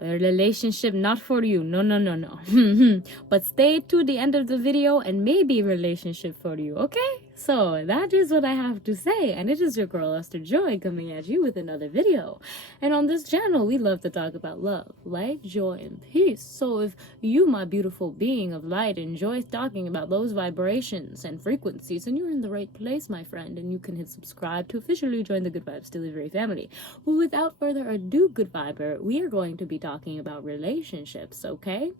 A relationship not for you. No, no, no, no. But stay to the end of the video and maybe relationship for you, okay? So that is what I have to say. And it is your girl Esther Joy coming at you with another video. And on this channel, we love to talk about love, light, joy, and peace. So if you, my beautiful being of light, enjoy talking about those vibrations and frequencies, then you're in the right place, my friend. And you can hit subscribe to officially join the Good Vibes Delivery family. Well, without further ado, Good Viber, we are going to be talking about relationships, okay?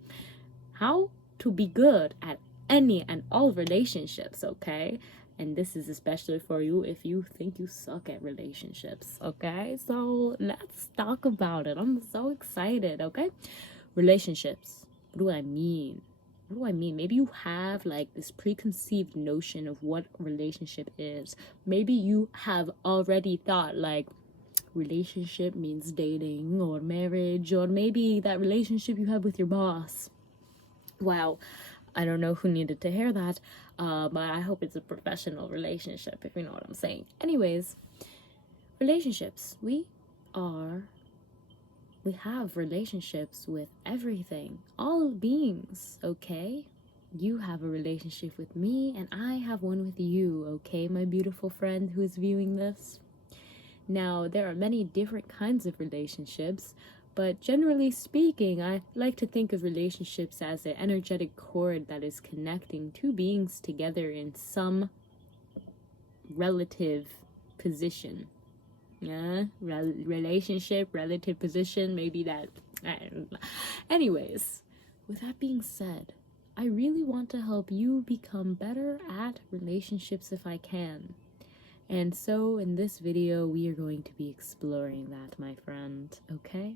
How to be good at any and all relationships, okay? And this is especially for you if you think you suck at relationships, okay? So let's talk about it. I'm so excited, okay? Relationships. What do I mean? What do I mean? Maybe you have like this preconceived notion of what a relationship is. Maybe you have already thought like relationship means dating or marriage, or maybe that relationship you have with your boss. Wow, I don't know who needed to hear that, but I hope it's a professional relationship, if you know what I'm saying. Anyways, relationships. We have relationships with everything, all beings, okay? You have a relationship with me, and I have one with you, okay, my beautiful friend who is viewing this? Now, there are many different kinds of relationships, but generally speaking, I like to think of relationships as an energetic cord that is connecting two beings together in some relative position. Yeah, relationship, relative position, maybe that. Anyways, with that being said, I really want to help you become better at relationships if I can. And so in this video, we are going to be exploring that, my friend, okay?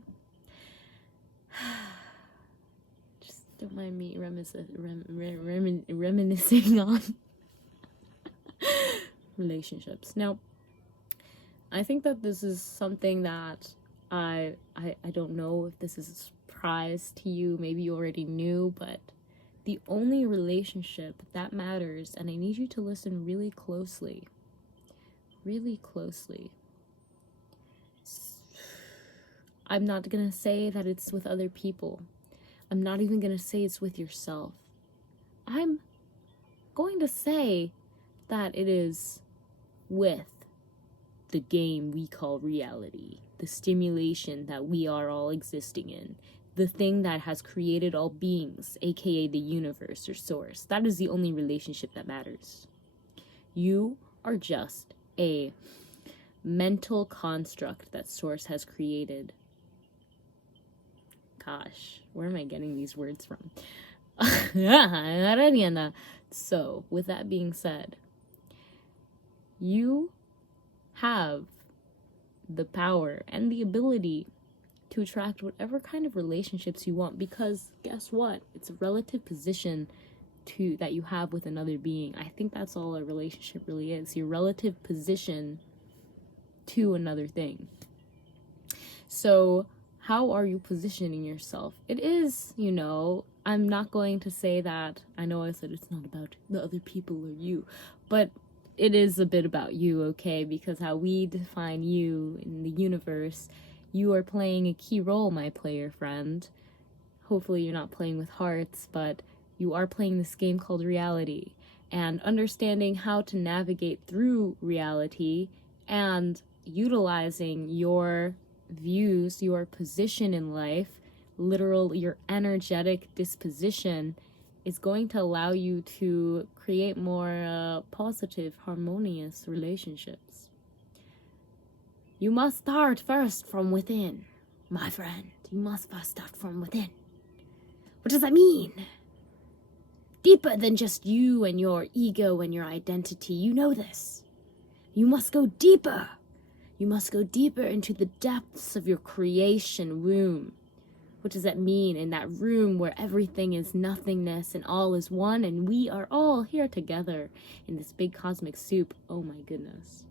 Just don't mind me reminiscing on relationships. Now, I think that this is something that I don't know if this is a surprise to you. Maybe you already knew, but the only relationship that matters, and I need you to listen really closely, I'm not gonna say that it's with other people. I'm not even gonna say it's with yourself. I'm going to say that it is with the game we call reality, the stimulation that we are all existing in, the thing that has created all beings, aka the universe or source. That is the only relationship that matters. You are just a mental construct that source has created. Gosh, where am I getting these words from? So, with that being said, you have the power and the ability to attract whatever kind of relationships you want, because guess what? It's a relative position that you have with another being. I think that's all a relationship really is, your relative position to another thing. So how are you positioning yourself? It is, I'm not going to say that, I know I said it's not about the other people or you, but it is a bit about you, okay? Because how we define you in the universe, you are playing a key role, my player friend. Hopefully you're not playing with hearts, but you are playing this game called reality. And understanding how to navigate through reality and utilizing your views, your position in life, your energetic disposition is going to allow you to create more positive, harmonious relationships. You must start first from within, my friend. You must first start from within. What does that mean? Deeper than just you and your ego and your identity. You know this. You must go deeper. You must go deeper into the depths of your creation womb. What does that mean? In that room where everything is nothingness and all is one, and we are all here together in this big cosmic soup. Oh my goodness.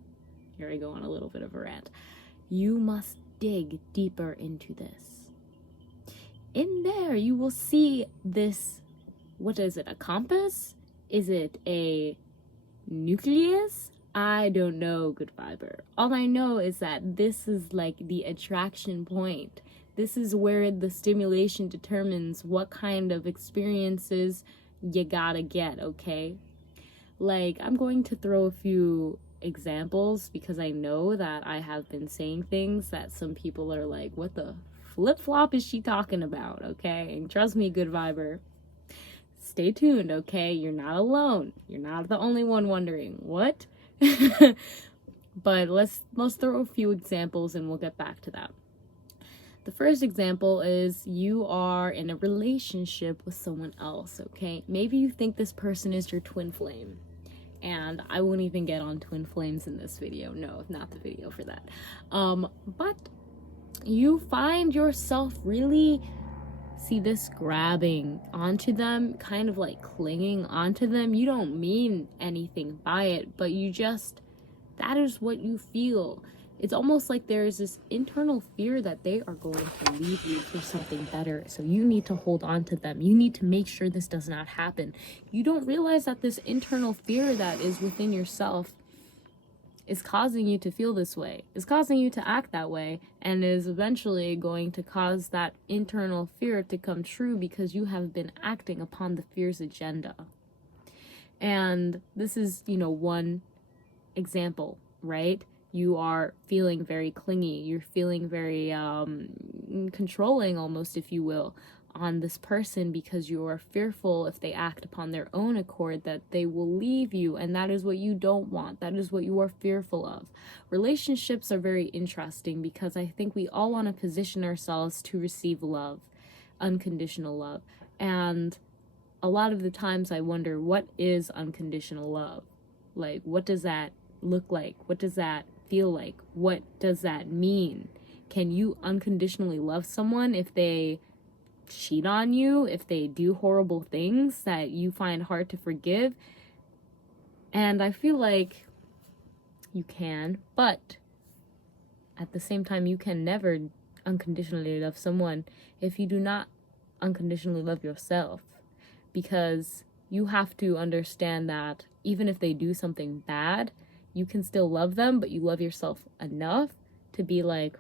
Here I go on a little bit of a rant. You must dig deeper into this. In there, you will see this, what is it, a compass? Is it a nucleus? I don't know, Good Viber. All I know is that this is like the attraction point. This is where the stimulation determines what kind of experiences you gotta get, okay? Like, I'm going to throw a few examples because I know that I have been saying things that some people are like, what the flip-flop is she talking about, okay? And trust me, good viber, stay tuned, okay? You're not alone. You're not the only one wondering, what? But let's throw a few examples and we'll get back to that. The first example is you are in a relationship with someone else, okay? Maybe you think this person is your twin flame. And I won't even get on twin flames in this video. No, not the video for that. But you find yourself really, see this, grabbing onto them, kind of like clinging onto them. You don't mean anything by it, but you just, that is what you feel. It's almost like there is this internal fear that they are going to leave you for something better. So you need to hold on to them. You need to make sure this does not happen. You don't realize that this internal fear that is within yourself is causing you to feel this way, is causing you to act that way, and is eventually going to cause that internal fear to come true because you have been acting upon the fear's agenda. And this is, one example, right? You are feeling very clingy. You're feeling very controlling, almost, if you will, on this person because you are fearful if they act upon their own accord that they will leave you, and that is what you don't want. That is what you are fearful of. Relationships are very interesting because I think we all want to position ourselves to receive love, unconditional love. And a lot of the times I wonder, what is unconditional love? Like, what does that look like? What does that feel like? What does that mean? Can you unconditionally love someone if they cheat on you, if they do horrible things that you find hard to forgive? And I feel like you can, but at the same time, you can never unconditionally love someone if you do not unconditionally love yourself, because you have to understand that even if they do something bad, you can still love them, but you love yourself enough to be like,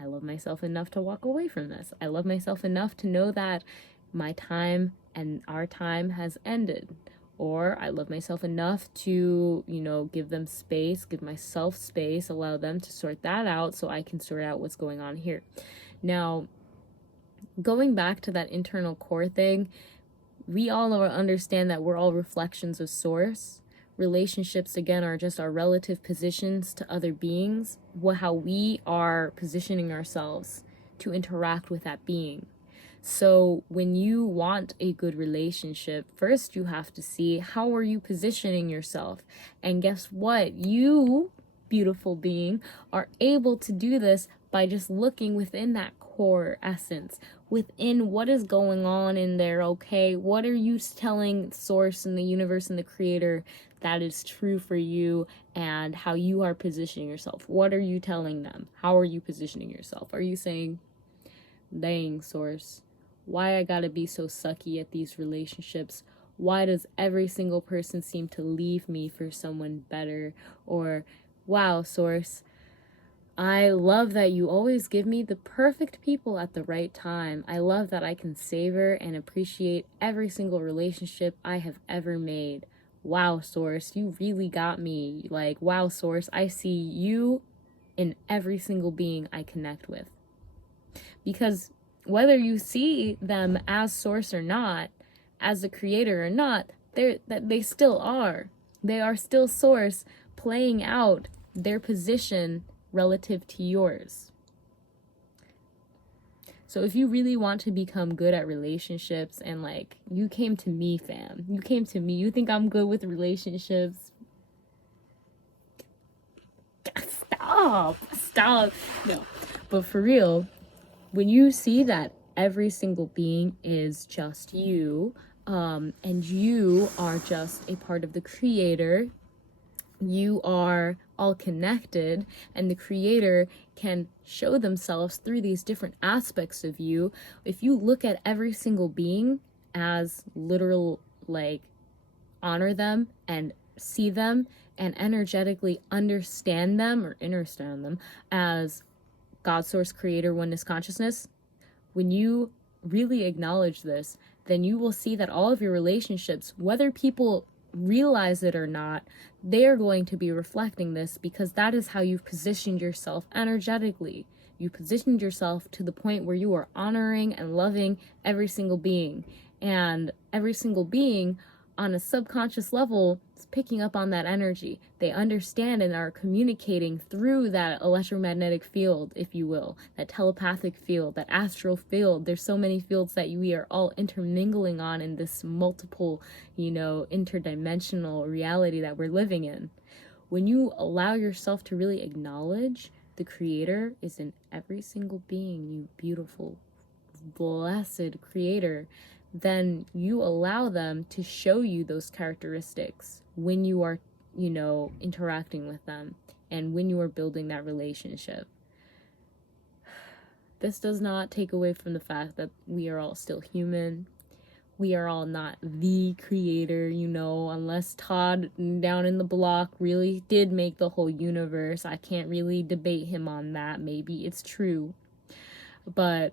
I love myself enough to walk away from this. I love myself enough to know that my time and our time has ended. Or I love myself enough to, give them space, give myself space, allow them to sort that out so I can sort out what's going on here. Now, going back to that internal core thing, we all understand that we're all reflections of source. Relationships, again, are just our relative positions to other beings, how we are positioning ourselves to interact with that being. So when you want a good relationship, first you have to see, how are you positioning yourself? And guess what? You, beautiful being, are able to do this by just looking within that core essence, within what is going on in there, okay? What are you telling source and the universe and the creator that is true for you, and how you are positioning yourself? What are you telling them? How are you positioning yourself? Are you saying, dang, source, why I gotta be so sucky at these relationships? Why does every single person seem to leave me for someone better? Or, wow, source, I love that you always give me the perfect people at the right time. I love that I can savor and appreciate every single relationship I have ever made. Wow, source, you really got me. Like, wow, source, I see you in every single being I connect with. Because whether you see them as source or not, as the creator or not, they still are. They are still source, playing out their position relative to yours. So if you really want to become good at relationships, and like, you came to me, fam. You came to me. You think I'm good with relationships? Stop. No. But for real, when you see that every single being is just you, and you are just a part of the creator, you are all connected, and the creator can show themselves through these different aspects of you. If you look at every single being as literal, like, honor them and see them and energetically understand them or as God, source, creator, oneness, consciousness, when you really acknowledge this, then you will see that all of your relationships, whether people realize it or not, they are going to be reflecting this, because that is how you've positioned yourself energetically. You positioned yourself to the point where you are honoring and loving every single being. And every single being on a subconscious level is picking up on that energy. They understand and are communicating through that electromagnetic field, if you will, that telepathic field, that astral field. There's so many fields that we are all intermingling on in this multiple, interdimensional reality that we're living in. When you allow yourself to really acknowledge the creator is in every single being, you beautiful, blessed creator, then you allow them to show you those characteristics when you are, interacting with them and when you are building that relationship. This does not take away from the fact that we are all still human. We are all not the creator, unless Todd down in the block really did make the whole universe. I can't really debate him on that. Maybe it's true. But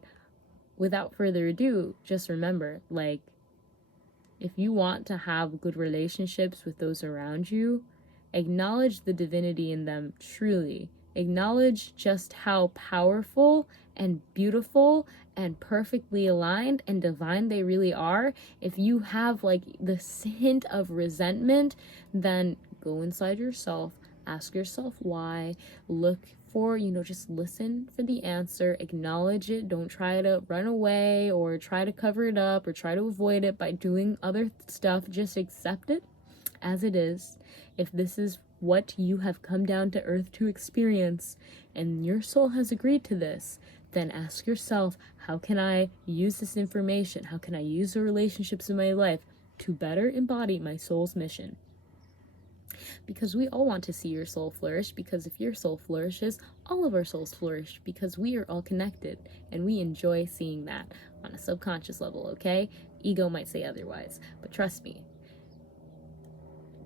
without further ado, just remember, if you want to have good relationships with those around you, acknowledge the divinity in them truly. Acknowledge just how powerful and beautiful and perfectly aligned and divine they really are. If you have this hint of resentment, then go inside yourself, ask yourself why, look for, just listen for the answer, acknowledge it. Don't try to run away or try to cover it up or try to avoid it by doing other stuff. Just accept it as it is. If this is what you have come down to earth to experience and your soul has agreed to this, then ask yourself, how can I use this information? How can I use the relationships in my life to better embody my soul's mission? Because we all want to see your soul flourish, because if your soul flourishes, all of our souls flourish, because we are all connected, and we enjoy seeing that on a subconscious level, okay? Ego might say otherwise, but trust me.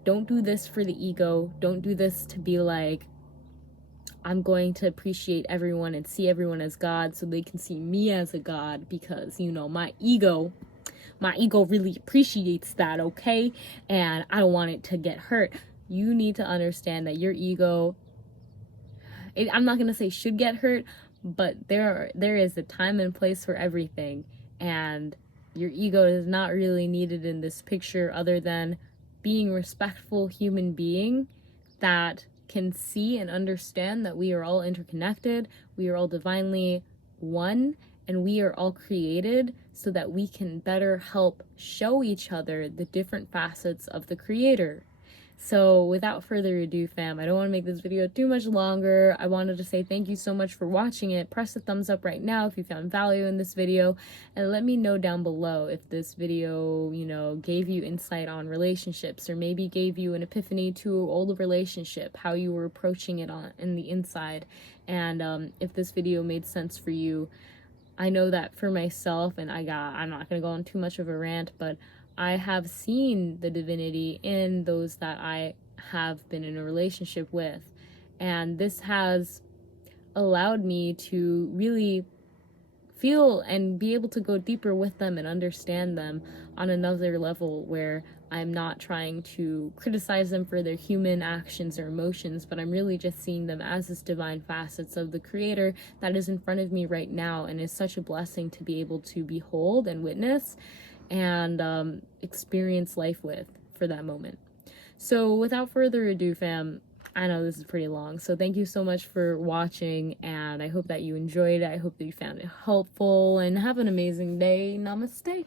Don't do this for the ego. Don't do this to be like, I'm going to appreciate everyone and see everyone as God so they can see me as a God, because, my ego really appreciates that, okay? And I don't want it to get hurt. You need to understand that your ego, I'm not going to say should get hurt, but there is a time and place for everything. And your ego is not really needed in this picture, other than being a respectful human being that can see and understand that we are all interconnected, we are all divinely one, and we are all created so that we can better help show each other the different facets of the creator. So without further ado, fam, I don't want to make this video too much longer. I wanted to say thank you so much for watching it. Press the thumbs up right now if you found value in this video, and let me know down below if this video, gave you insight on relationships, or maybe gave you an epiphany to an old relationship, how you were approaching it in the inside, and if this video made sense for you. I know that for myself, and I'm not going to go on too much of a rant, but I have seen the divinity in those that I have been in a relationship with. And this has allowed me to really feel and be able to go deeper with them and understand them on another level, where I'm not trying to criticize them for their human actions or emotions, but I'm really just seeing them as this divine facets of the creator that is in front of me right now, and is such a blessing to be able to behold and witness and experience life with for that moment. So without further ado, fam, I know this is pretty long, so thank you so much for watching, and I hope that you enjoyed it. I hope that you found it helpful, and have an amazing day. Namaste.